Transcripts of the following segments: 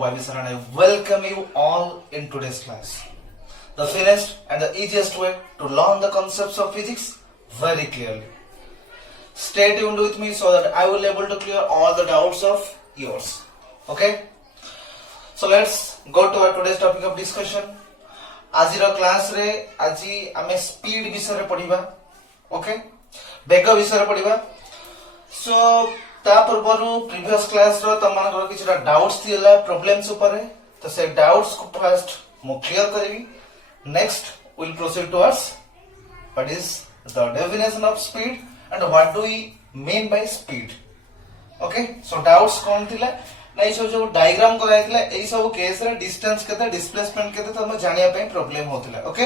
YB Saran. I welcome you all in today's class. The finest and the easiest way to learn the concepts of physics very clearly. Stay tuned with me so that I will be able to clear all the doubts of yours. Okay? So let's go to our today's topic of discussion. आजिर class रे आजी आमे speed विषय पढ़िबा. Okay, वेग विषय पढ़िबा. सो ता पूर्वरु previous class रो तमनकर किछटा doubts थिला problems ऊपर है, तो से डाउट्स को फर्स्ट मु क्लियर करबी. Next will proceed towards what is the definition of speed and what do we mean by speed. Okay, so doubts कोन थिला नहीं जो डायग्राम कराइतला एई सब केस रे डिस्टेंस केते डिस्प्लेसमेंट केते तमे जानिया पे प्रॉब्लम होतिला. ओके,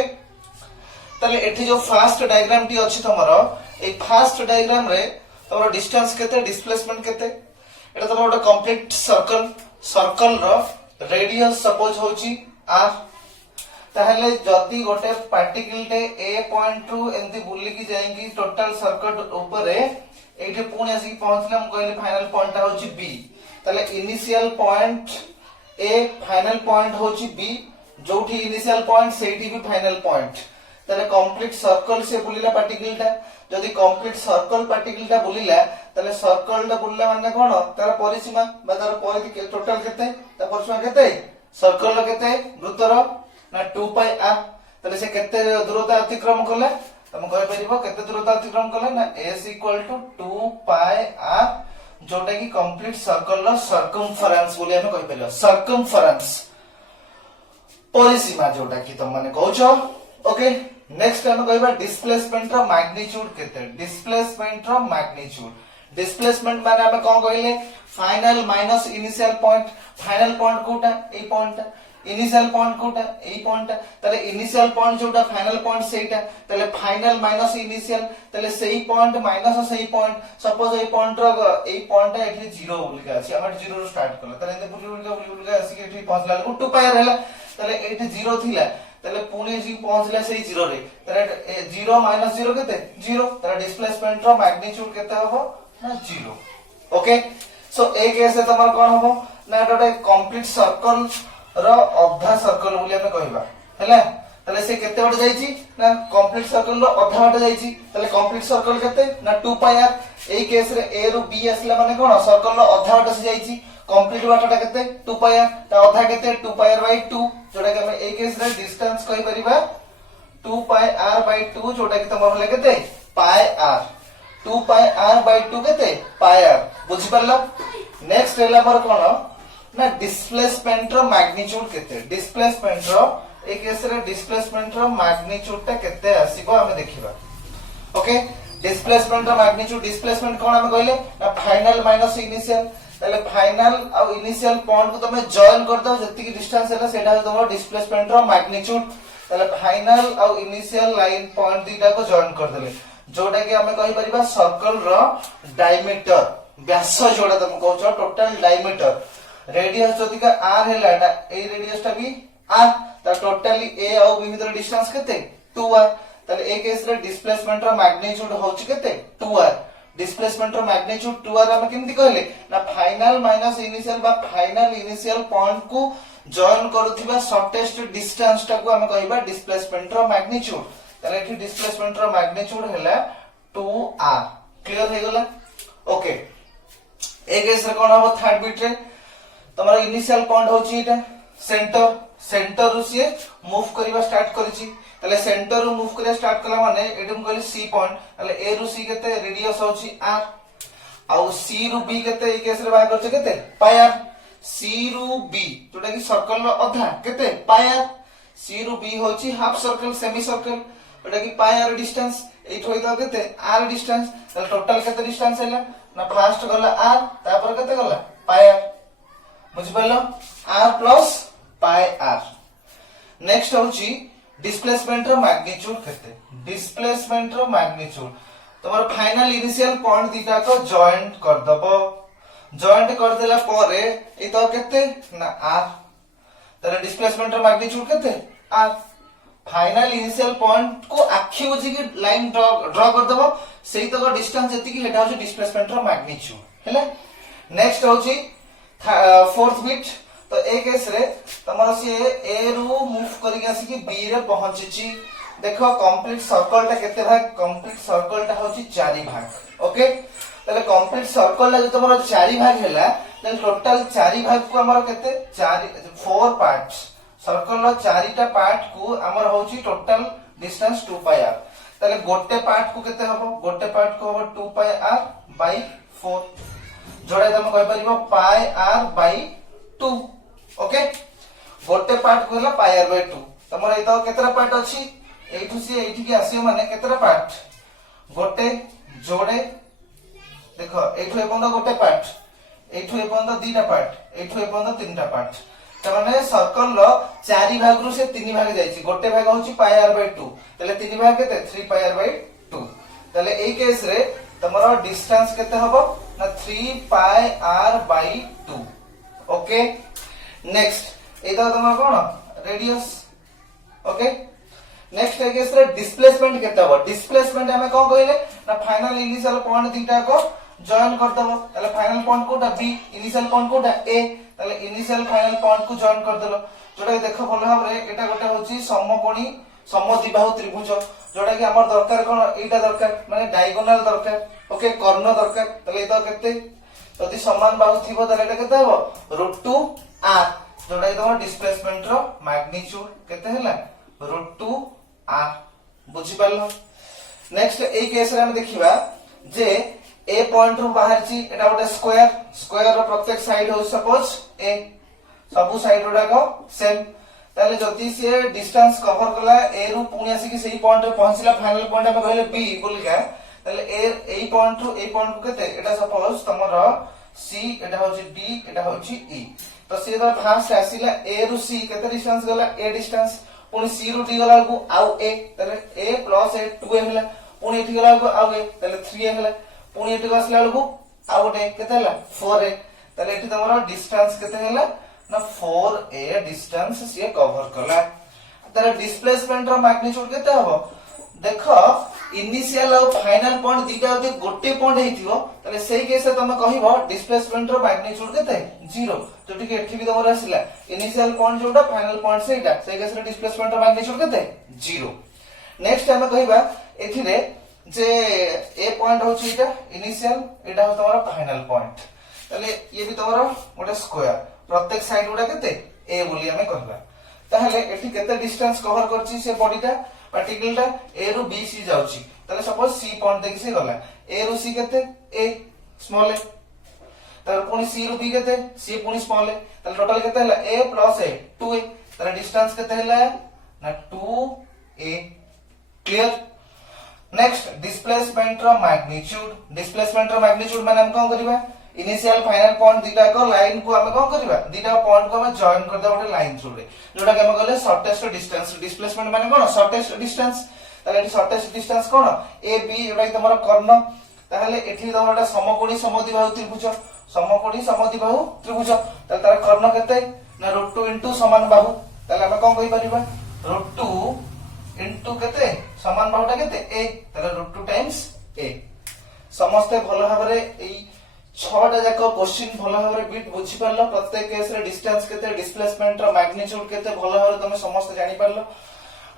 तले एठी जो फास्ट डायग्राम टी अछि तमरो ए फास्ट डायग्राम रे तमरो डिस्टेंस केते डिस्प्लेसमेंट केते एटा तमरो गोटे कंप्लीट सर्कल रो रेडियस सपोज होची r. ताहले जदी गोटे पार्टिकल टे a पॉइंट टू एंती बुल्ली की जाएंगी टोटल सर्कल ऊपर रे एठी पुणी आसी पहुंचला हम कहले फाइनल पॉइंट होची b. ताले initial point A final point होची बी, जोठी इनिशियल पॉइंट सेठी भी फाइनल पॉइंट. ताले कंप्लीट सर्कल से बुलिला पार्टिकल टा. जदी कंप्लीट सर्कल पार्टिकल टा बुलिला ताले सर्कल टा बुलिला माने कोन तार परिसीमा बा तार परिधि टोटल केते ता परिसीमा केते सर्कल रो केते वृत्तर ना 2 पाई r. ताले से केते दूरता अतिक्रम करले तम कहि परिबो केते दूरता अतिक्रम करले ना s = 2 पाई r, जोटा की कंप्लीट सर्कल रो सर्कमफरेंस बोली हमें कहि परियो. सर्कमफरेंस परिसीमा जोटा की तुम माने कहउछो. ओके, नेक्स्ट हम कहबा डिस्प्लेसमेंट रो मैग्नीट्यूड केते. डिस्प्लेसमेंट रो मैग्नीट्यूड, डिस्प्लेसमेंट माने हमें कोन कहले final minus initial point. Final point कोटा ए पॉइंट, इनिशियल पॉइंट कोटा ए पॉइंट. ताले इनिशियल पॉइंट जोटा फाइनल पॉइंट सेटा ताले फाइनल माइनस इनिशियल ताले सेही पॉइंट माइनस सेही पॉइंट. सपोज ए पॉइंट रो ए पॉइंट एठी 0 बोलका अछि, हम 0 रो स्टार्ट करला ताले एते बुली आसी एठी पहुंचला 2 पाई रहला. ताले एठी 0 थिला ताले पुणे जी पहुंचला सेही 0 रे. ताले 0 माइनस 0 केते 0. ताले डिस्प्लेसमेंट रो मैग्नीट्यूड केते होबो ना 0. ओके, सो ए केस से तमर कोन होबो ना एटा कंप्लीट सर्कल रो अधा सर्कल बोली हमें कहबा हैला. ताले से केते बड जाईची ना कंप्लीट सर्कल रो अधा बड जाईची. ताले कंप्लीट सर्कल केते ना 2 पाई r. ए केस रे a रो b आसला माने कोन सर्कल रो अधा बड से जाईची. कंप्लीट बाटटा केते 2 पाई r, ता अधा केते 2 पाई r/2, जोटा कि हमें ए केस रे डिस्टेंस कहि परिबा 2 पाई r/2, जोटा कि तमर होले केते पाई r. 2 पाई r/2 केते पाई r. बुझि परला. नेक्स्ट हैला पर कोन ना डिस्प्लेसमेंट रो मैग्नीट्यूड केते. डिस्प्लेसमेंट रो ए केस रे डिस्प्लेसमेंट रो मैग्नीट्यूड ता केते आसीबो हमें देखिबा. ओके, डिस्प्लेसमेंट रो मैग्नीट्यूड डिस्प्लेसमेंट कोन हमें कहले ना फाइनल माइनस इनिशियल. ताले फाइनल आ इनिशियल पॉइंट को तमे जॉइन कर दो जति की डिस्टेंस हैला सेटा तमरो डिस्प्लेसमेंट रो मैग्नीट्यूड. ताले फाइनल आ इनिशियल लाइन पॉइंट दीटा को जॉइन कर देले, जोटा कि हमें कहि परिबा सर्कल रो डायमीटर व्यास, जोटा तुम कहछो टोटल डायमीटर. रेडियस जति का r हैला ना ए रेडियस टा भी r, ता टोटली a और b भीतर डिस्टेंस केते 2r. ताले ए केस रे डिस्प्लेसमेंट रो मैग्नीट्यूड होची केते 2r. डिस्प्लेसमेंट रो मैग्नीट्यूड 2r हम केमति कहले ना फाइनल माइनस इनिशियल बा फाइनल इनिशियल पॉइंट को जॉइन करथिबा शॉर्टेस्ट डिस्टेंस टा को हम कहबा डिस्प्लेसमेंट रो मैग्नीट्यूड. ताले एठी डिस्प्लेसमेंट रो मैग्नीट्यूड हैला 2r. क्लियर हे गेला. ओके, ए केस रे कोन हो थर्ड बिट रे तमरा इनिशियल पॉइंट होची एटा सेंटर रु से मूव करबा स्टार्ट करिची. ताले सेंटर रु मूव करबा स्टार्ट कला माने एडम कहले सी पॉइंट. ताले ए रु सी केते रेडियस होची r, आ सी रु बी केते ए केस रे बाय करछ केते पाई r. सी रु बी जोटा कि सर्कल रो अधा केते पाई r. सी रु बी होची हाफ सर्कल सेमी सर्कल, जोटा कि पाई r डिस्टेंस. एठ होई तो केते r डिस्टेंस. ताले टोटल केते डिस्टेंस हैला ना फर्स्ट गला r, तापर केते गला पाई r. बुझ पालो r plus pi r. Next होची डिस्प्लेसमेंट रो मैग्नीट्यूड केते. डिस्प्लेसमेंट रो मैग्नीट्यूड तमर फाइनल इनिशियल पॉइंट दीटा को जॉइंट कर दबो. जॉइंट कर देला परे ए तो केते ना r. ताले डिस्प्लेसमेंट रो मैग्नीट्यूड केते r. फाइनल इनिशियल पॉइंट को आखी बुझी की लाइन ड्रा कर दबो, सेही तक डिस्टेंस जति की हेटा हो डिस्प्लेसमेंट रो मैग्नीट्यूड हैला. नेक्स्ट होची फोर्थ बिट तो ए केस रे तमरो सी ए रु मूव करके आसी कि बी रे पहुंची देखो कंप्लीट सर्कल टा केते भाग कंप्लीट सर्कल टा होची 4 भाग ओके तले कंप्लीट सर्कल ला जो तमरो 4 भाग हैला देन टोटल 4 भाग को हमर केते 4 पार्ट्स सर्कल रो 4टा पार्ट को हमर होची टोटल डिस्टेंस 2 पाई आर तले गोटे पार्ट को केते हबो गोटे पार्ट को हबो 2 पाई आर बाय 4 जोड़ा तुम कहि परिबो पाई आर बाय 2 ओके गोटे पार्ट को हला पाई आर बाय 2 तमर एतो केतरा पार्ट अछि एठु से एठी के आसीयो माने केतरा पार्ट गोटे जोड़े देखो एठु एपंद गोटे पार्ट एठु एपंद दीटा पार्ट एठु एपंद तीनटा पार्ट तमाने सर्कल रो 4 भाग रु से 3 भाग जाईची गोटे भाग होची पाई आर बाय 2 तले 3 भाग केते 3 पाई आर बाय 2 तले एई केस रे तमरो डिस्टेंस केते हबो ना 3 पाई आर बाय 2 ओके नेक्स्ट एदा तमरो कोन रेडियस ओके नेक्स्ट है केस रे डिस्प्लेसमेंट केते हबो डिस्प्लेसमेंट हमें कोन कहले ना फाइनल इनिशियल पॉइंट दीटा को जॉइन कर दबो तले फाइनल पॉइंट कोटा बी इनिशियल पॉइंट कोटा ए तले इनिशियल फाइनल पॉइंट को जॉइन कर देलो जोटा देखो भलो भाबरे एटा गोटे होची समकोणी समद्विबाहु त्रिभुज जोटा कि हमर दरकार कोन एटा दरकार माने डायगोनल दरकार ओके कर्ण दरकार तले एतो केते यदि समान बाहु थिबो तले एटा केते हबो √2 r जोटा कि तमर डिस्प्लेसमेंट रो मैग्नीट्यूड केते हला √2 r बुझी पालो नेक्स्ट ए केस रे हम देखिबा जे ए पॉइंट रो बाहर छी एटा गोटे स्क्वायर स्क्वायर रो प्रत्येक साइड हो सपोज ए सबु साइड रोडा को सेम ताले जति से डिस्टेंस कवर कला ए रु पुनी आसी कि सही पॉइंट रे पहुंचला फाइनल पॉइंट हम कहले बी बोलका ताले ए पॉइंट रो ए पॉइंट को केते एटा सपोज तमरो सी एटा होची डी एटा होची ई तो सी द फास्ट आसीला ए रु सी केते डिस्टेंस गला ए डिस्टेंस पुनी सी रु डी गला को आउ ए ताले ए प्लस ए 2 ए हला पुनी एठी गला को आउ ए ताले 3 ए हला पुनी एठी गसला को आउ गोटे केते हला 4 ए ताले एठी तमरो डिस्टेंस केते हला ना 4a डिस्टेंस से कवर कला तार डिस्प्लेसमेंट रो मैग्नीट्यूड केते हबो देखो इनिशियल और फाइनल पॉइंट दीटा यदि गोटे पॉइंट हेतिबो तले सेही केस तमे कहिबो डिस्प्लेसमेंट रो मैग्नीट्यूड केते 0 जोटी के एठी भी तमर आसिला इनिशियल पॉइंट जोटा फाइनल पॉइंट सेटा सेही केस रे डिस्प्लेसमेंट रो मैग्नीट्यूड केते 0 नेक्स्ट हम कहिबा एथि रे जे ए पॉइंट होची एटा इनिशियल एटा हो तमरा फाइनल पॉइंट तले ये भी तमरा गोटे स्क्वायर प्रत्येक साइड गुडा केते ए बोली हमें कहबा ताहले एठी केते डिस्टेंस कवर करची से बॉडीटा पार्टिकल टा ए रु बी सी जाउची ताले सपोज सी पॉइंट देखि से गला ए रु सी केते ए स्मॉल ए तार पुनी सी रु बी केते सी पुनी स्मॉल ए ताले टोटल केते हला ए प्लस ए 2 ए ताले डिस्टेंस केते हला ना 2 ए क्लियर नेक्स्ट डिस्प्लेसमेंट रो मैग्नीट्यूड माने हम कोन करबा इनिशियल फाइनल पॉइंट दीटा को लाइन को हमें कोन करबा दीटा पॉइंट को हमें जॉइन कर दे गोटे लाइन थ्रू रे जोटा के हम कहले शॉर्टेस्ट डिस्टेंस डिस्प्लेसमेंट माने कोन शॉर्टेस्ट डिस्टेंस ताले एठी शॉर्टेस्ट डिस्टेंस कोन ए बी जोटा कि तमरो कर्ण ताले एठी तमरोटा समकोणी समद्विबाहु त्रिभुज ताले तार कर्ण केते ना √2 समान बाहु ताले हम कोन कहि परिबा √2 केते समान बाहुटा केते a ताले √2 टाइम्स a समस्त भलो भाबरे एई 6टा जाक क्वेश्चन भलो भाबरे बिट बुझी परलो प्रत्येक केस रे डिस्टेंस केते डिस्प्लेसमेंट रो मैग्नीट्यूड केते भलो भाबरे तमे समस्त जानि परलो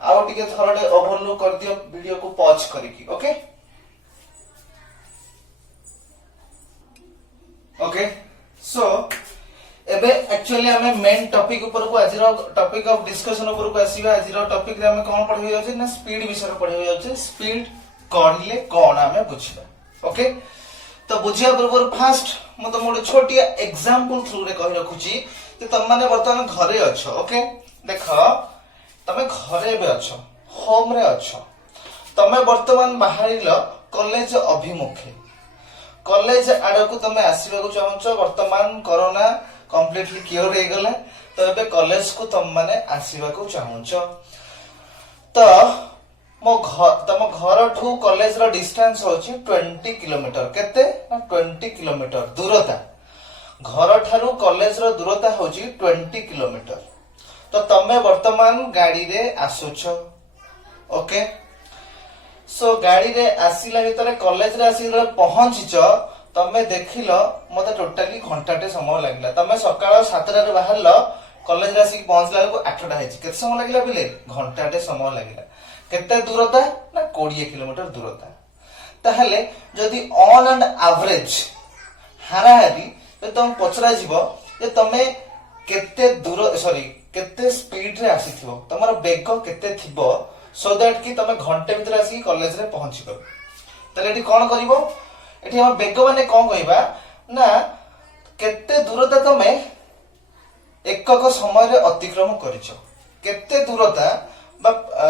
आउ टिके थरडे ओवरलुक कर दियो वीडियो को पॉज करिकी ओके ओके सो एबे एक्चुअली हमें मेन टॉपिक ऊपर को आजिरो टॉपिक ऑफ डिस्कशन ऊपर को आसीबा आजिरो टॉपिक रे हमें कोन पढै होय छै ना स्पीड विषय पढै होय छै स्पीड कहले कोन हमें बुझिबा ओके तो बुझिया बरोबर फास्ट म तो मोड छोटिया एग्जांपल थ्रू रे कहि रखुची कि तुम माने वर्तमान घरे अछो ओके देखो तमे घरे बे अछो होम रे अछो तमे वर्तमान बाहरिलो कॉलेज अभिमुखे कॉलेज आडको तमे आसीबा को चाहछो वर्तमान कोरोना कंप्लीटली क्योर हे गला तो एबे कॉलेज को तुम माने आसीबा को चाहछो तो तम घर ठू कॉलेज रो डिस्टेंस होची 20 किलोमीटर केते ना 20 किलोमीटर दूरता घर ठारू कॉलेज रो दूरता होची 20 किलोमीटर तो तमे वर्तमान गाड़ी रे आसुछ ओके सो गाड़ी रे आसीला भीतर कॉलेज रे आसी पहुंचीच तमे देखिल मते टोटाली घंटाटे समय लागला तमे सकाळ 7टा रे बाहरल कॉलेज रे आसी पहुंचला को 8टा हेछि केते समय लागला बिले घंटाटे समय लागला केते दूरता ना 20 किलोमीटर दूरता ताहले जदी ऑन एंड एवरेज हाराहारी तो तुम पचरा जीवो जे तमे केते दूर सॉरी केते स्पीड रे आसीथिबो तमरो बेग केते थिबो सो दैट कि तमे घंटे भीतर आसी कॉलेज रे पहुंची कर तले एठी कोन करिवो एठी हम बेग माने कोन कहबा ना केते दूरता तमे एकक समय रे अतिक्रम करिचो केते दूरता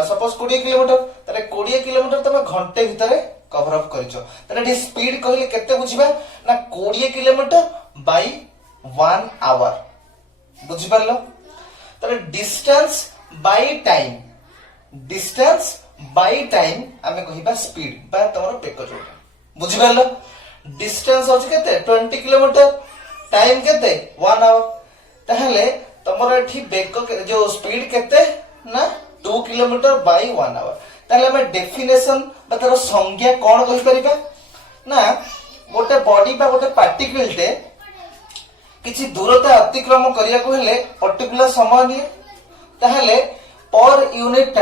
सपोज 20 किलोमीटर तले 20 किलोमीटर तमे घंटे भीतर कवर अप करिचो तले एठी स्पीड कहले केते बुझिबा ना 20 किलोमीटर बाय 1 आवर बुझि परलो तले डिस्टेंस बाय टाइम आमे कहिबा स्पीड बा तमरो पेक जोटा बुझि परलो डिस्टेंस होछ केते 20 किलोमीटर टाइम केते 1 आवर ताहले तमरो एठी बेग जो स्पीड केते ना 2 किलोमीटर बाय 1 आवर ताहले हमें डेफिनेशन बा तार संज्ञा कोन कहि परिबा ना गोटे बॉडी बा गोटे पार्टिकल टे किछि दूरता अतिक्रम करिया को हेले पर्टिकुलर समय निये ताहले पर यूनिट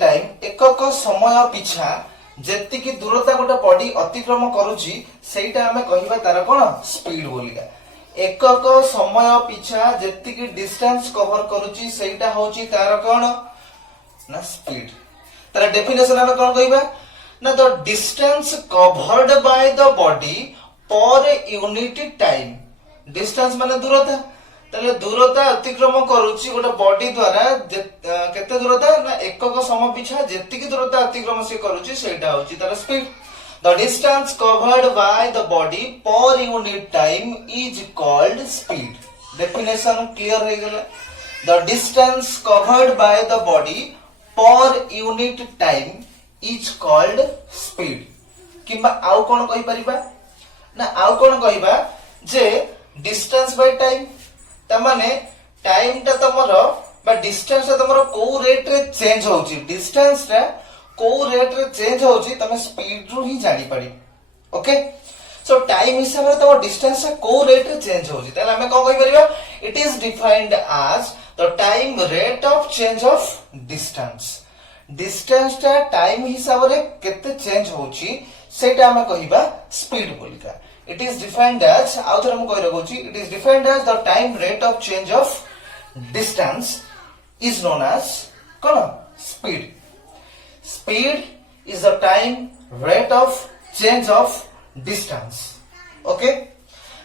टाइम एकक समय पिछा जेतिकी दूरता गोटे बॉडी अतिक्रम करूची सेटा हमें कहिबा तार कोन स्पीड बोलिका एकक समय पिछा जेतिकी डिस्टेंस कवर करूची सेटा होची तार कोन ना स्पीड तार डेफिनेशन हमें कोन कहिबा ना the distance covered by the body per unit time distance माने दूरता तले दूरता अतिक्रम करूची गोटे बॉडी द्वारा केते दूरता ना एकक समय पिछा जेतिकी दूरता अतिक्रम से करूची सेटा होची तार speed the distance covered by the body per unit time is called speed definition clear हो गेला the distance covered by the body per unit time is called speed किंबा आउ कोन कहि परिबा ना आउ कोन कहिबा जे डिस्टेंस बाय टाइम त माने टाइम ता तमरो बा डिस्टेंस ता तमरो को रेट रे चेंज होउची डिस्टेंस रे को रेट रे चेंज होउची तमे स्पीड रो ही जानि पड़ी ओके सो टाइम हिसाब रे तो डिस्टेंस को रेट रे चेंज होउची तले हमें कोन कहि परिबा it is defined as the time rate of change of distance ता टाइम हिसाब रे केते चेंज होउची सेटा हमें कहिबा स्पीड बोलिका it is defined as आउथर हम कहि रखोची it is defined as the time rate of change of distance is known as cone speed is the time rate of change of distance okay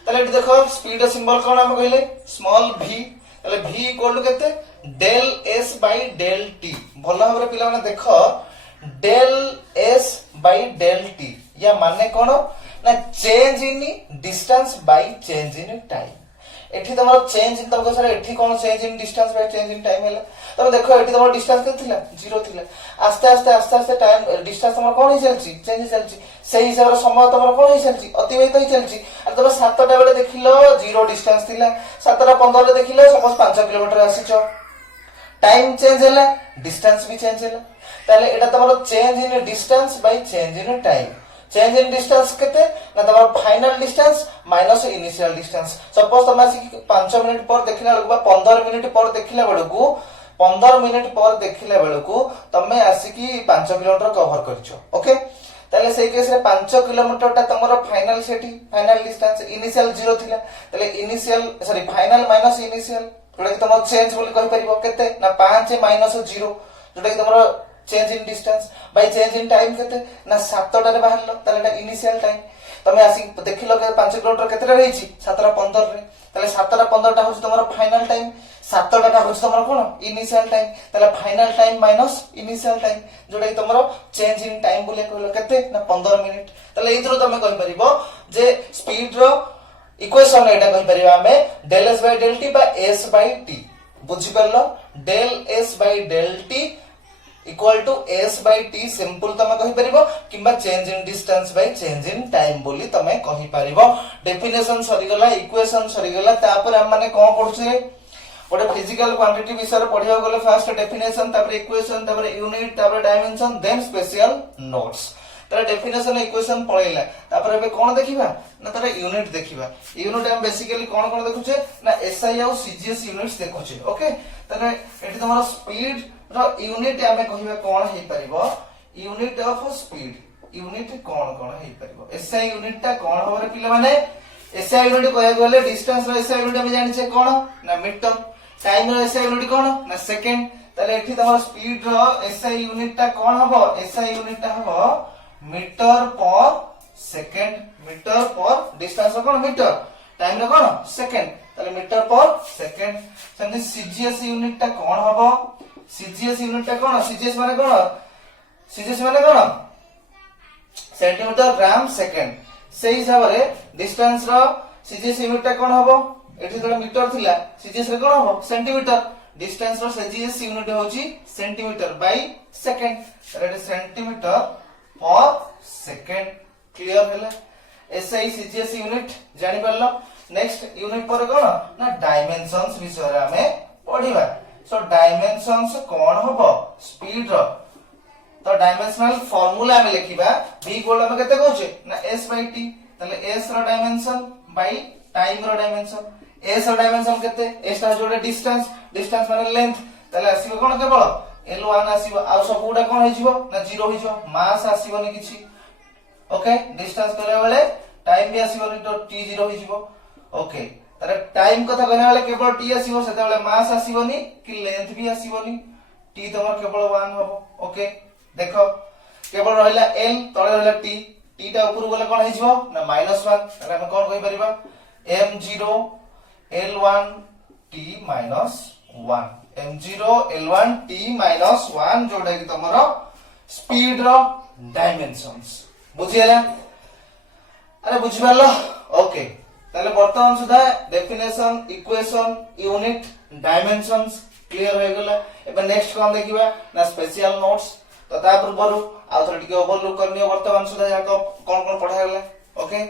तले देखो स्पीड सिंबल कोन हम कहले small v तले v equal to केते del s by del t भलो हमरे पिला माने देखो del s by del t या माने कोन ना change in distance by change in time एठी तमरो चेंज इन तमको सर एठी कोन change in distance by change in time हैला तम देखो एठी तमरो डिस्टेंस केते थिला 0 थिला आस्ते आस्ते टाइम डिस्टेंस तमरो कोन ही चलची चेंज चलची सेही हिसाब रे समय तमरो कोन ही चलची अतिबाहित ही चलची आ तम 7टा बेले देखिलो 0 डिस्टेंस थिला 7:15 रे देखिलो सपोज 5 किलोमीटर आसीचो टाइम चेंज हैला डिस्टेंस भी चेंज हैला ताले एटा तमरो change in distance by change in time change in distance केते ना तमरो final distance minus initial distance suppose तम आसी 5 मिनिट पर देखिला बेलको बा 15 मिनिट पर देखिला बेलको 15 मिनिट पर देखिला बेलको तमे आसी की 5 किलोमीटर कवर करछो ओके ताले सेही केस रे 5 किलोमीटर ता तमरो फाइनल सेठी फाइनल डिस्टेंस इनिशियल 0 थिला ताले initial sorry final minus initial जोटा कि तमरो चेंज बोली कहि परिबो केते ना 5 माइनस 0 जोटा कि तमरो change in distance by change in time केते ना 7टा रे बाहरलो ताले इनिशियल टाइम तमे आसी देखिलो के 5 किलोमीटर केतेटा रहिची 7:15 रे ताले 7:15 टा होछ तमरो फाइनल टाइम 7टा टा होछ तमरो कोन इनिशियल टाइम ताले final time minus initial time जोटा कि तमरो चेंज इन टाइम बोले कहलो केते ना 15 मिनिट ताले इथरो तमे कहि परिबो जे स्पीड रो इक्वेशन एटा कहि परिबा हमें del s by del t बा s by t बुझि परलो del s by del t equal to s by t simple तमे कहि परिबो किबा change in distance by change in time बोली तमे कहि परिबो डेफिनेशन सरी गला इक्वेशन सरी गला तापर हम माने कोन पढुछे गोटे फिजिकल क्वांटिटी विषय पढिया गले फर्स्ट डेफिनेशन तापर इक्वेशन तापर यूनिट तापर डायमेंशन देन स्पेशल नोट्स तार डेफिनेशन इक्वेशन पळैला तापर एबे कोन देखिबा ना तार यूनिट देखिबा यूनिट हम बेसिकली कोन देखुचे ना एसआई और सीजीएस यूनिट्स देखुचे ओके तारे एठी तमरा स्पीड रो यूनिट हमें कहिबा कोन हे परिबो यूनिट ऑफ स्पीड यूनिट कोन हे परिबो एसआई यूनिट ता कोन होबरे पिले माने एसआई यूनिट कहया गले डिस्टेंस रो एसआई यूनिट हम जानि छे कोन ना मीटर टाइम रो एसआई यूनिट कोन ना सेकंड ताले एठी तमरा स्पीड रो एसआई यूनिट ता कोन हबो एसआई यूनिट ता हबो मीटर पर सेकंड मीटर पर डिस्टेंस कोन मीटर टाइम रो कोन सेकंड ताले मीटर पर सेकंड सेमि सीजीएस यूनिट ता कोन हबो सीजीएस यूनिट ता कोन सीजीएस माने कोन सेंटीमीटर ग्राम सेकंड से हिसाब रे डिस्टेंस रो सीजीएस यूनिट ता कोन हबो एठी तो मीटर थिला सीजीएस रे कोन हबो सेंटीमीटर डिस्टेंस रो सीजीएस यूनिट होची centimetre by second red centimetre पर सेकंड क्लियर हैला एसआई सीजीएस यूनिट जानि परलो नेक्स्ट यूनिट पर कोन ना डायमेंशंस विषय रे हमें पढिबा सो डायमेंशंस कोन हबो स्पीड रो तो डायमेंशनल फार्मूला में लिखिबा v इक्वल हम केते कहउचे ना s बाय t तले s रो डायमेंशन बाय टाइम रो डायमेंशन s रो डायमेंशन केते s ता जोडे डिस्टेंस डिस्टेंस माने लेंथ तले आसीबो कोन केवल l1 आसीबो आ सब गुडा कोन होइजिवो ना 0 होइजो मास आसीबोनी किछि ओके डिस्टेंस करे बेले टाइम भी आसीबोनी तो t 0 होइजिवो ओके तारे टाइम कथा कहने वाले केवल t आसीबो सेते बेले मास आसीबोनी कि लेंथ भी आसीबोनी t तमर केवल 1 हबो ओके देखो केवल रहला l तळे रहला t t ता ऊपर गले कोन हिजबो ना -1 तले हम कोन कहि परिबा m0 l1 t -1 m0 l1 t -1 जोडा कि तमरो स्पीड रो डायमेंशंस बुझियला अरे बुझि परलो ओके तले वर्तमान सुधा definition equation unit dimensions clear हो गेला एबे नेक्स्ट कोन देखिबा ना स्पेशल नोट्स तो ता पूर्व आ थोड़ी टिके ओवरलुक करनी वर्तमान सुधा या कोन कोन पढ़ा गेला ओके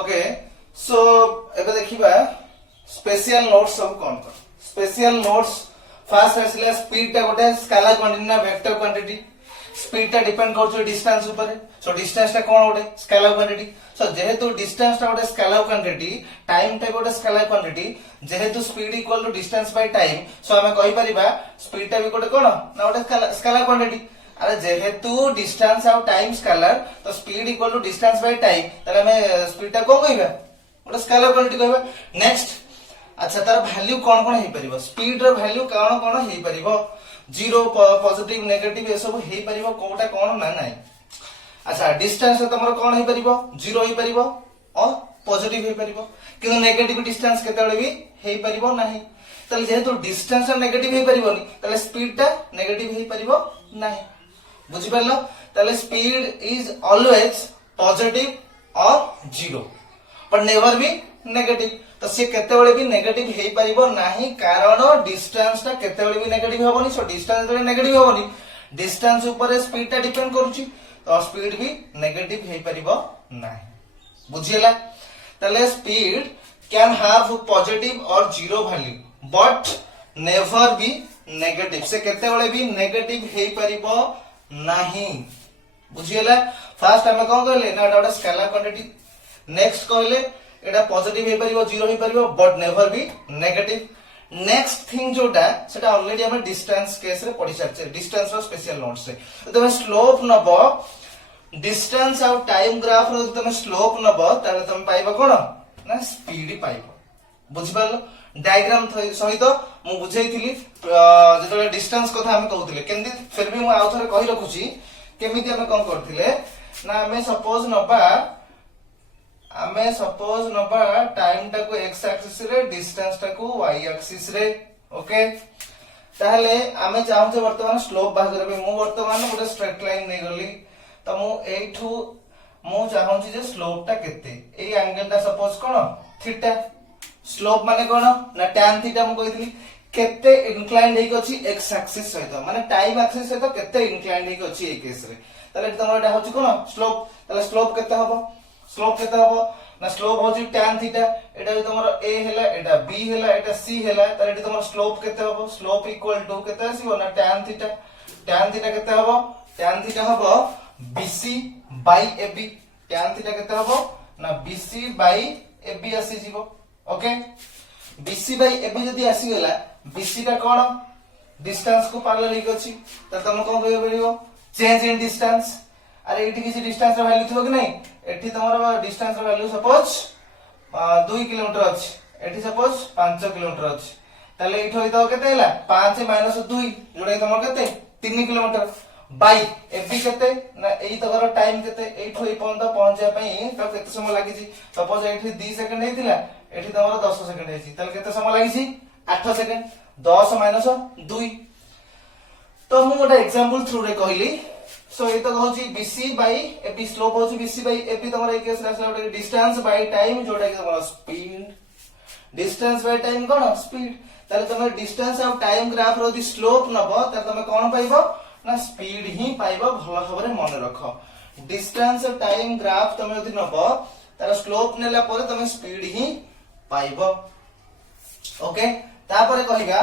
ओके सो एबे देखिबा स्पेशल नोट्स सब कोन कोन स्पेशल नोट्स फर्स्ट आसिला स्पीड ता गोटे स्केलर क्वांटिटी ना वेक्टर क्वांटिटी स्पीड ता डिपेंड करछ डिस्टेंस ऊपर सो डिस्टेंस ता कोन गोटे स्केलर क्वांटिटी सो जेहेतु डिस्टेंस ता गोटे स्केलर क्वांटिटी टाइम ता गोटे स्केलर क्वांटिटी जेहेतु speed equal to distance by time so हमें कहि परिबा स्पीड ता भी गोटे कोन ना गोटे स्केलर क्वांटिटी अरे जेहेतु डिस्टेंस और टाइम स्केलर तो speed equal to distance by time तले हमें स्पीड ता कोन कहिबा गोटे स्केलर क्वांटिटी कहिबा नेक्स्ट अच्छा तार वैल्यू कोन कोन हे परिबो स्पीड रो वैल्यू कोन कोन हे परिबो जीरो पॉजिटिव नेगेटिव ए सब हे परिबो कोटा कोन ना नाही अच्छा डिस्टेंस तमरो कोन हे परिबो जीरो हे परिबो और पॉजिटिव हे परिबो कि नेगेटिव डिस्टेंस केतेबेले भी हे परिबो नाही तले जेहेतु डिस्टेंस नेगेटिव हे परिबोनी तले स्पीड ता नेगेटिव हे परिबो नाही बुझि परलो तले स्पीड इज ऑलवेज पॉजिटिव और जीरो पर नेवर भी नेगेटिव तो से केतेबेले भी नेगेटिव हे परिबो नाही कारण डिस्टेंस ता केतेबेले भी नेगेटिव होबनी सो डिस्टेंस रे नेगेटिव होबनी डिस्टेंस ऊपर स्पीड ता डिपेंड करूची तो स्पीड भी नेगेटिव हे परिबो नाही बुझियला तले स्पीड कैन हैव पॉजिटिव और zero value but never be negative से केतेबेले भी नेगेटिव हे परिबो नाही बुझियला फर्स्ट हमें कोन कहले ना एटा स्केलर क्वांटिटी नेक्स्ट कहले एटा पॉजिटिव हे परिबो जीरो हे परिबो but never be negative next thing जोटा सेटा ऑलरेडी हम डिस्टेंस केस रे पढि सारछे डिस्टेंस रो स्पेशल नोट्स रे तमे स्लोप नबो डिस्टेंस और टाइम ग्राफ रो तमे स्लोप नबो ताले तमे पाइबो कोन ना स्पीड पाइबो बुझि परलो डायग्राम सहित मु बुझैथिली जेतले डिस्टेंस कथा हम कहउथिले केंदी फिर भी मु आउ थरे कहि रखुची केमिति हम कोन करथिले ना हमें सपोज नबा टाइम टा को x एक्सिस रे डिस्टेंस टा को y एक्सिस रे ओके ताहले हमें चाहू वर्तमान स्लोप बाहर करबे मु वर्तमान गोटे स्ट्रेट लाइन नै गली त मु एठू मु चाहू जे स्लोप टा केते ए एंगल टा सपोज कोन थीटा स्लोप माने कोन ना tan थीटा मु कहितली केते इंक्लाइंड हेक अछि x एक्सिस सहित माने टाइम एक्सिस सहित केते इंक्लाइंड हेक अछि ए केस रे ताले तमरा डा होछि कोन स्लोप ताले स्लोप केते हबो ना स्लोप होची tan theta Etah J तमरो a हैला एटा b हैला एटा c हैला त एटी तमरो स्लोप केते हबो स्लोप इक्वल टू केते आसीबो ना tan थीटा केते हबो tan थीटा हबो bc by ab tan theta केते हबो ना bc बाय ab आसी जीवो ओके bc बाय ab जदी आसी गेला bc टा कोन डिस्टेंस को पैरेलल लिख अछि त तम कोन कहबो परिबो चेंज इन डिस्टेंस अरे एठी किसी डिस्टेंस रो वैल्यू थो कि नहीं एठी तमरो डिस्टेंस रो वैल्यू सपोज 2 किलोमीटर अछि एठी सपोज 5 किलोमीटर अछि ताले एठी होइतो केते हैला 5 - 2 जोडे तमरो केते 3 किलोमीटर बाय एबी केते ना एई तकर टाइम केते एठी होई पॉइंट पहुंचे पई त केते समय लागि छी सपोज एठी 2 सेकंड हेतिला एठी तमरो 10 सेकंड हेछि ताले केते समय लागि छी 8 सेकंड 10 - 2 तो मु गोटे एग्जांपल थ्रू रे कहली सो ये तो होची BC बाय AB स्लोप होची BC बाय AB तमरा एक केस रासला गोटे डिस्टेंस बाय टाइम जोटा कि तमरा स्पीड डिस्टेंस बाय टाइम कोन स्पीड ताले तमे डिस्टेंस और टाइम ग्राफ रो दि स्लोप नबो त तमे कोन पाइबो ना स्पीड ही पाइबो भलो खबरे मन रखो डिस्टेंस और टाइम ग्राफ तमे यदि नबो तार स्लोप नेला परे तमे स्पीड ही पाइबो ओके तापरे कहिगा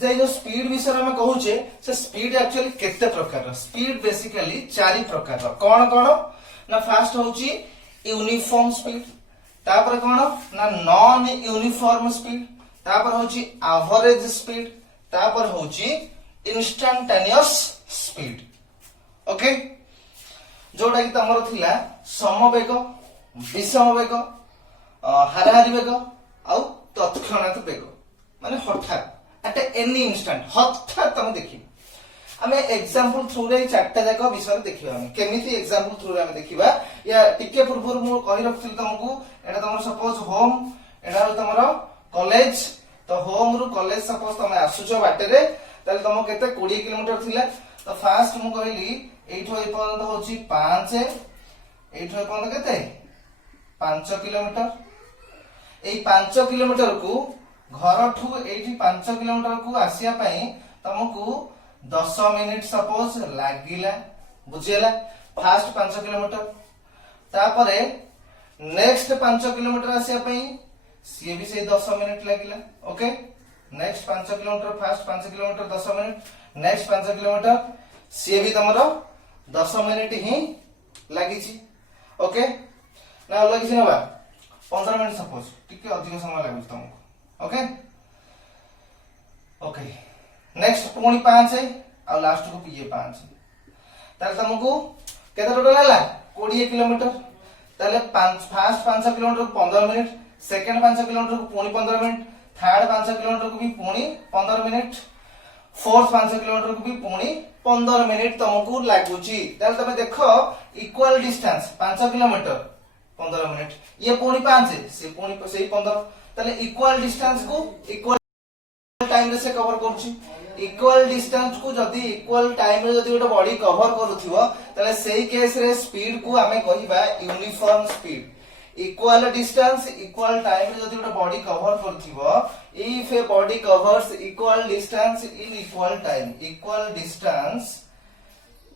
जे जो स्पीड विषय में कहूचे से स्पीड एक्चुअली केते प्रकार स्पीड बेसिकली चारि प्रकार कोन कोन ना फर्स्ट होची यूनिफॉर्म स्पीड तापर कोन ना नॉन यूनिफॉर्म स्पीड तापर होची एवरेज स्पीड तापर होची इंस्टेंटेनियस स्पीड ओके जोडा कि तमरो थिला समवेग विषम वेग हाराहारी वेग आउ तत्क्षणात वेग माने हठात एट एनी इंस्टेंट हठात तुम देखि आमे एग्जांपल थ्रू रे चारटा जाक विषय देखिबा हम केमिति एग्जांपल थ्रू रे हम देखिबा या टिके पूर्व मु कहि रखथिल तुमको एटा तुम सपोज होम एटा तुमरो कॉलेज तो होम रु कॉलेज सपोज तुम आसुचो बाटे रे ताले तुम केते 20 किलोमीटर थिला तो फास्ट मु कहली एठो ए पर्यंत होची 5 एठो ए पर्यंत केते 5 किलोमीटर एई 5 किलोमीटर को घर ठू एठी 5 किलोमीटर को आसिया पई तुमको 10 मिनिट सपोज लागिला बुझियला फास्ट 5 किलोमीटर तापरे नेक्स्ट 5 किलोमीटर आसिया पई सी भी से 10 मिनिट लागिला okay next 5 kilometre first 5 kilometre 10 minute next 5 kilometre सी भी तमरो 10 मिनिट ही लागि छी ओके ना लागि छी नबा 15 मिनिट सपोज टिके अधिक समय लागु तुमको ओके ओके नेक्स्ट पुणी 5 है और लास्ट को ये 5 ताले तुमको केते टोटल हला 20 किलोमीटर ताले 5 फास्ट 5 किलोमीटर को 15 मिनिट सेकंड 5 किलोमीटर को पुणी 15 मिनिट थर्ड 5 किलोमीटर को भी पुणी 15 मिनिट फोर्थ 5 किलोमीटर को भी पुणी 15 मिनिट तुमको लागुची ताले तमे देखो इक्वल डिस्टेंस 5 किलोमीटर 15 मिनिट ये पुणी 5 है से पुणी से 15 ताले इक्वल डिस्टेंस को इक्वल टाइम रे से कवर करछि इक्वल डिस्टेंस को जदी इक्वल टाइम रे जदी गोटे बॉडी कवर करूथिबो ताले सेही केस रे स्पीड को हमें कहिबा uniform speed equal distance equal time रे जदी गोटे बॉडी कवर करूथिबो if a body covers equal distance in equal time equal distance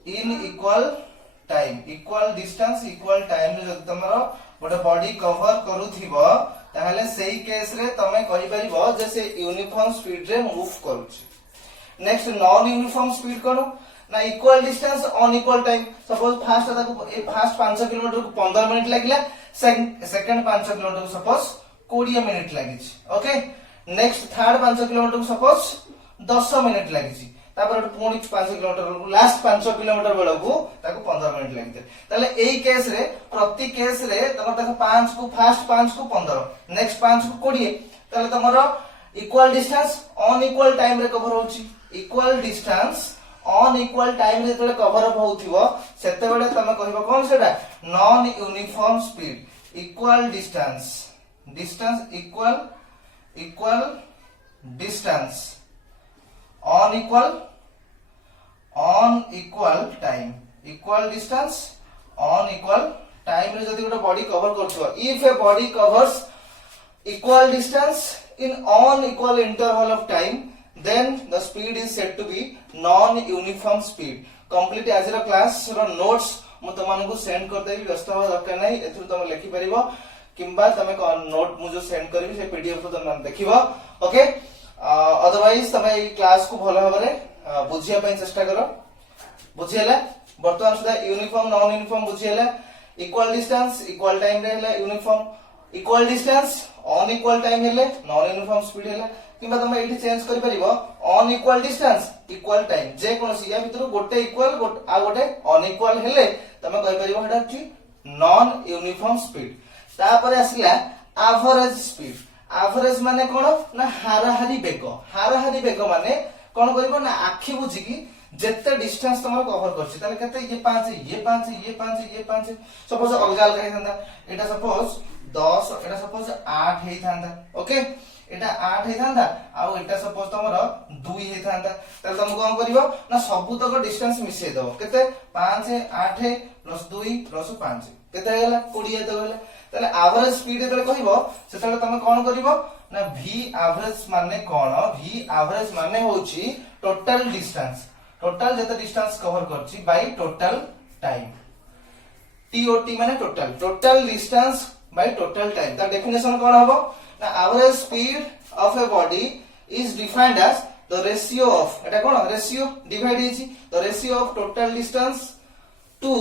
in equal distance equal time रे जदी तमरो गोटे बॉडी कवर करूथिबो ताहले सेही केस रे तमे कहि परिबो जे से यूनिफॉर्म स्पीड रे मूव करूछि नेक्स्ट नॉन यूनिफॉर्म स्पीड करो ना equal distance on equal time suppose first ताको फास्ट 5 किलोमीटर को 15 मिनिट लागिला सेकंड 5 किलोमीटर को सपोज 20 मिनिट लागिछि ओके नेक्स्ट थर्ड 5 किलोमीटर को सपोज 10 मिनिट लागिछि तापर पुणी 5 किलोमीटर को लास्ट 5 किलोमीटर बेला को ताको 15 मिनिट लागिते ताले एई केस रे प्रति केस रे तमर ताको 5 को फास्ट 5 को 15 नेक्स्ट 5 को 20 ताले तमरो equal distance on equal time रे कवर होची equal distance on equal time रे तले कवर अप होथिबो सेते बेले तमे कहबो कोन सेटा non uniform speed equal distance equal distance on equal time equal distance on equal time रे जदी गोटे बॉडी कवर करथो if a body covers equal distance in on equal interval of time then the speed is said to be non uniform speed complete as a class रो notes मु तमन को send कर देबी व्यस्त हो दरकार नै एथु तम लिखि परिबो किंबा तमे नोट मु जो सेंड करबी से पीडीएफ तो तमे देखिबो ओके अदरवाइज तमे ई क्लास को भलो भाबरे बुझिया पई चेष्टा करो बुझियला वर्तमान सुधा यूनिफॉर्म नॉन यूनिफॉर्म बुझियला इक्वल डिस्टेंस इक्वल टाइम रे हला uniform equal distance on equal time हेले नॉन यूनिफॉर्म स्पीड हेला किबा तमे एठी चेंज करि परिबो on equal distance equal time जे कोनसी या भितर गोटे इक्वल आ गोटे अन इक्वल हेले तमे कहि परिबो हेडा ठी नॉन यूनिफॉर्म स्पीड तापर आसिला एवरेज स्पीड एवरेज माने कोन ना हाराहारी बेग माने कोन करिवो ना आखि बुझी की जेते डिस्टेंस तुम कवर करछि ताले केते ये 5 सपोज अलगा अलगा हेथांदा एटा सपोज 10 एटा सपोज 8 हेथांदा ओके एटा 8 हेथांदा आ एटा सपोज तमरो 2 हेथांदा ताले तुम कोन करिवो ना सबु तक डिस्टेंस मिसै दो केते 5 8 + 2 + 5 केते हेला 20 तो हेला ताले एवरेज स्पीड तले कहिवो सेतले तुम कोन करिवो ना v एवरेज माने कोन v एवरेज माने होची टोटल डिस्टेंस टोटल जते डिस्टेंस कवर करछि बाय टोटल टाइम टीओटी माने total distance by total time ता डेफिनेशन कोन हबो ना average speed of a body is defined as the ratio of एटा कोन रेशियो डिवाइड हिची the ratio of total distance to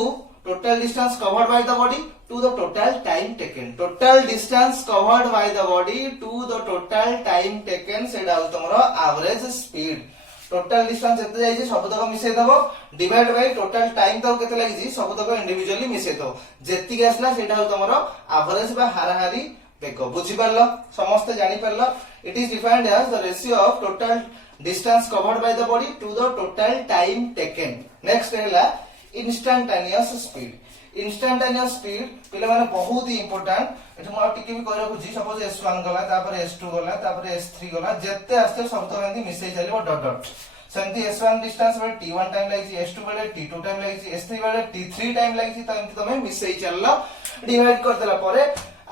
total distance covered by the body to the total time taken total distance covered by the body to the total time taken सेडा तमरो average speed total distance एते जाई सब तक मिसै दबो divide by total time तक केते लागि जी सब तक इंडिविजुअली मिसै दो जेति के आसला सेटा हो तमरो एवरेज बा हाराहारी बेग बुझी परलो समस्त जानि परलो it is defined as the ratio of total distance covered by the body to the total time taken next हैला इंस्टैंटेनियस स्पीड पिले माने बहुत ही इंपोर्टेंट एठो म टिके भी कहरा बुझी सपोज S1 गला तापर S2 गला तापर S3 गला जत्ते आस्ते सब तो एंती मिसै चलिबो डॉट डॉट सेंती S1 डिस्टेंस बेले T1 टाइम लागिछि S2 बेले T2 टाइम लागिछि S3 बेले T3 टाइम लागिछि त एंती तमे मिसै चललो डिवाइड कर देला परे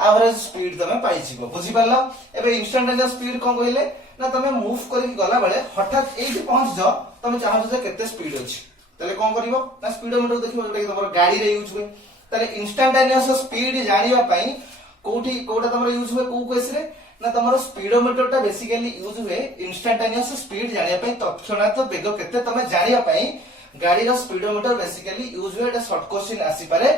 एवरेज स्पीड तमे पाइ छिबो बुझी परलो एबे इंस्टैंटेनियस स्पीड कोन कहिले ना तमे मूव करि गला बेले हठात एठी पहुंच जाओ तमे चाहौ जे केते स्पीड अछि तले कोन करिवो ना स्पीडोमीटर देखिबो जोटा कि तमर गाड़ी रे यूज हुए तले इंस्टैंटेनियस स्पीड जानिबा पई कोटा तमर यूज हुए को केस रे ना तमर स्पीडोमीटर टा बेसिकली यूज हुए इंस्टैंटेनियस स्पीड जानिबा पई तत्क्षणात वेग केते तमे जानिबा पई गाड़ी रो स्पीडोमीटर बेसिकली यूज हुए एटा शॉर्ट क्वेश्चन आसी पारे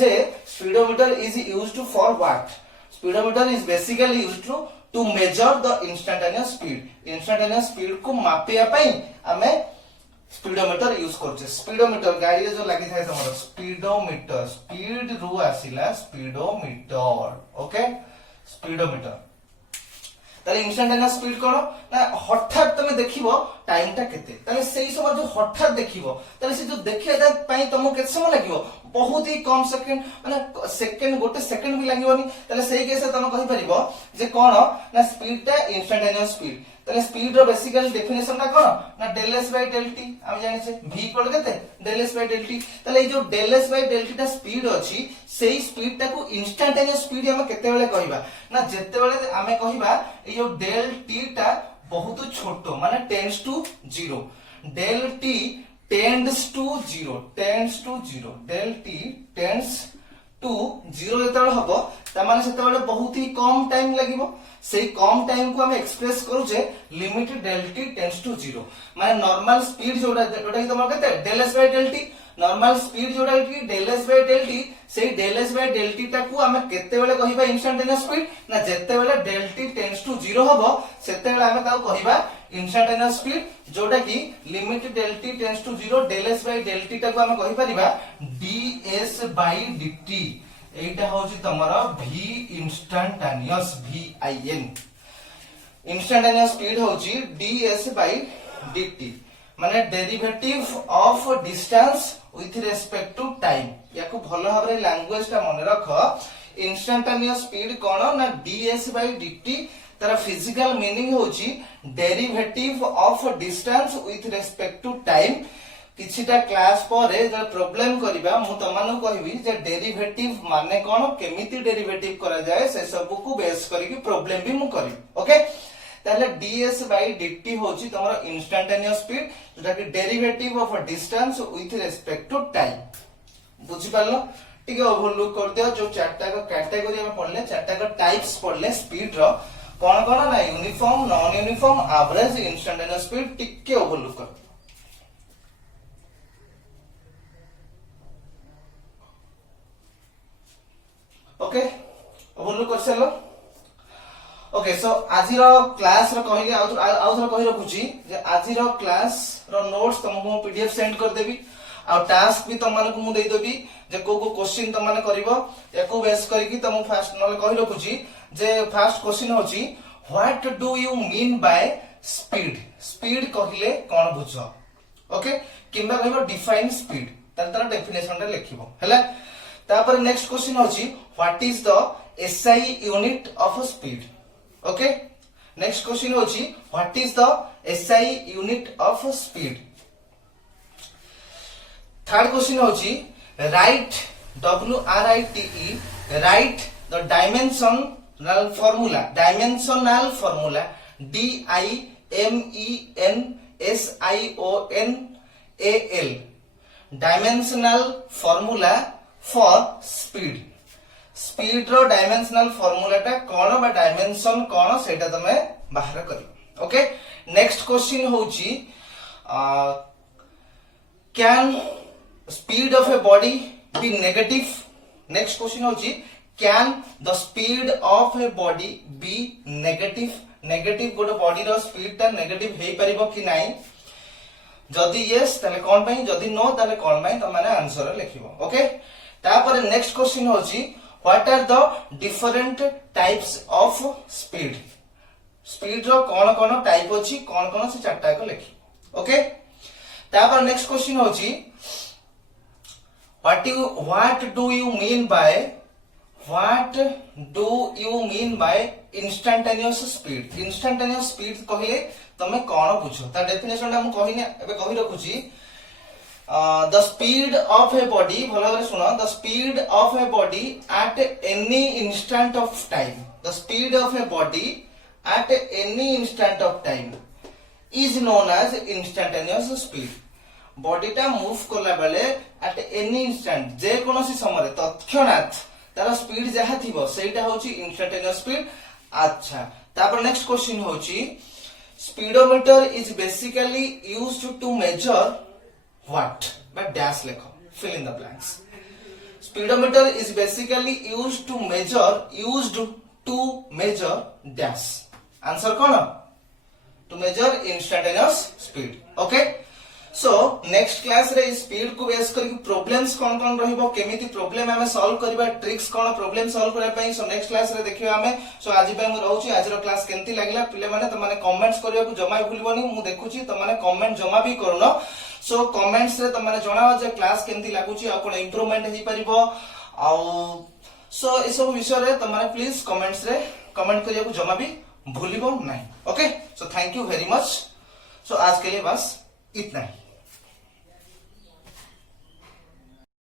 जे speedometer is used for what speedometer is basically used to measure the instantaneous speed को मापिया पई हमें स्पीडोमीटर यूज करछे स्पीडोमीटर गाड़ी रे जो लागि थाए तमरो स्पीडोमीटर स्पीड रु आसीला स्पीडोमीटर ओके स्पीडोमीटर ताले इंस्टैंटेनियस स्पीड कोन ना हठात तमे देखिबो टाइम टा केते ताले सेही समय जो हठात देखिबो ताले से जो देखिया पई तमो केते समय लागिवो बहुत ही कम सेकंड माने सेकंड गोटे सेकंड भी लागिवोनी ताले सेही केसे तमे कहि परिबो जे कोन ना स्पीड टा इंस्टैंटेनियस स्पीड ताले स्पीड रो बेसिकल डेफिनेशन टा कोन ना del s by del t हम जानि छे v इक्वल केते del s by del t ताले ए जो del s by del t टा स्पीड अछि सेही स्पीड टा को इंस्टैंटेनियस स्पीड हम केते बेले कहिबा ना जेते बेले हमें कहिबा ए जो del t टा बहुत छोटो माने tends to 0 del t tends to 0 del t tends to 0 जेतबेले हबो त माने सेतबेले बहुत ही कम टाइम लागिवो सेही कम टाइम को हम एक्सप्रेस करू जे limit del t tends to 0 माने नॉर्मल स्पीड जोडा कि तमर केते del s by del t normal speed जोडा कि del s by del t सेही del s by del t ता को हम केते बेले कहिबा इंस्टैंटेनियस स्पीड ना जेते बेले del t tends to 0 हबो सेते बेले हम ताऊ कहिबा इंस्टैंटेनियस स्पीड जोडा कि limit del t tends to 0 del s by del t ता को हम कहि परिबा ds by dt एटा होची तमरा v instantaneous vin instantaneous speed होची ds by dt माने derivative of distance with respect to time याको भलो भाबरे लैंग्वेज ता मने रख इंस्टैंटेनियस स्पीड कोन ना ds by dt तार फिजिकल मीनिंग होची derivative of distance with respect to time किछिटा क्लास परे जे प्रॉब्लम करिबा मु तमानु कहबी जे डेरिवेटिव माने कोन केमिति डेरिवेटिव करा जाय से सब को बेस करी कि प्रॉब्लम भी मु करी ओके ताले ds by dt होची तमरो इंस्टैंटेनियस स्पीड जेटा कि derivative of distance with respect to time बुझी पालो टिके ओवरलुक कर दियो जो चारटा का कैटेगरी हम पढ़ले चारटा का टाइप्स पढ़ले स्पीड रो कौन कौन ना uniform non uniform average instantaneous speed टिके ओवरलुक कर ओके ओवरलुक कर चलो ओके सो आज क्लास रो कहली आउथर कहि रखुची जे आज क्लास रो नोट्स तुमको पीडीएफ सेंड कर देबी आ टास्क भी तुम मानक मु दे देबी जे को क्वेश्चन तुम माने करबो एको बेस करके तुम फास्ट नले कहि रखुची जे फर्स्ट क्वेश्चन होची what do you mean by speed speed कहिले कोन बुझो ओके किंबा कहबो डिफाइन स्पीड तार डेफिनेशन रे लिखिबो हैला तापर नेक्स्ट क्वेश्चन होची what is the SI unit of speed okay next question होची what is the SI unit of speed third question होची write WRITE write the dimensional formula DIMENSIONAL dimensional formula for speed speed रो dimensional formula टा कोन बा dimension कोन सेटा तमे बाहर करियो ओके नेक्स्ट क्वेश्चन होची can speed of a body be negative next question होची can the speed of a body be negative negative गोटे बॉडी रो स्पीड ता नेगेटिव हेई परिबो कि नाही जदि यस ताले कोन पई जदि नो ताले कोन पई त माने आंसर लिखिबो ओके तापर नेक्स्ट क्वेश्चन होची what are the different types of speed speed रो कोन कोन टाइप अछि कोन कोन से चारटा को लिखि ओके तापर नेक्स्ट क्वेश्चन होची what do you mean by instantaneous speed कहले तमे कोन बुझो ता डेफिनेशन हम कहिने एबे कहि रखुची the speed of a body भलो करे सुनो the speed of a body at any instant of time the speed of a body at any instant of time is known as instantaneous speed body टा move करला बेले at any instant जे कोनोसी समय तत्क्षणात तार speed जहा थिबो सेटा होची इंस्टेंटेनियस स्पीड अच्छा तापर नेक्स्ट क्वेश्चन होची speedometer is basically used to measure what by dash लिखो fill in the blanks speedometer is basically used to measure dash answer कोन to measure instantaneous speed okay so next class रे speed को base करके problems कोन कोन रहिबो केमिति problem हमें सॉल्व करबा ट्रिक्स कोन प्रॉब्लम सॉल्व करबा पई सो नेक्स्ट क्लास रे देखियो हमें सो आज पे हम रहउची आज रो क्लास केंती लागला पिले माने त माने कमेंट्स करिया को जमा भूलबोनी मु देखुची त माने कमेंट जमा भी करनो सो कमेंट्स रे त माने जणावा जे क्लास केंती लागुची आ कोन इंप्रूवमेंट हेई परिबो आ सो ए सब विषय रे त माने प्लीज कमेंट्स रे कमेंट करिया को जमा भी भूलिबो नहीं okay so thank you very much so आज के लिए बस इतना ही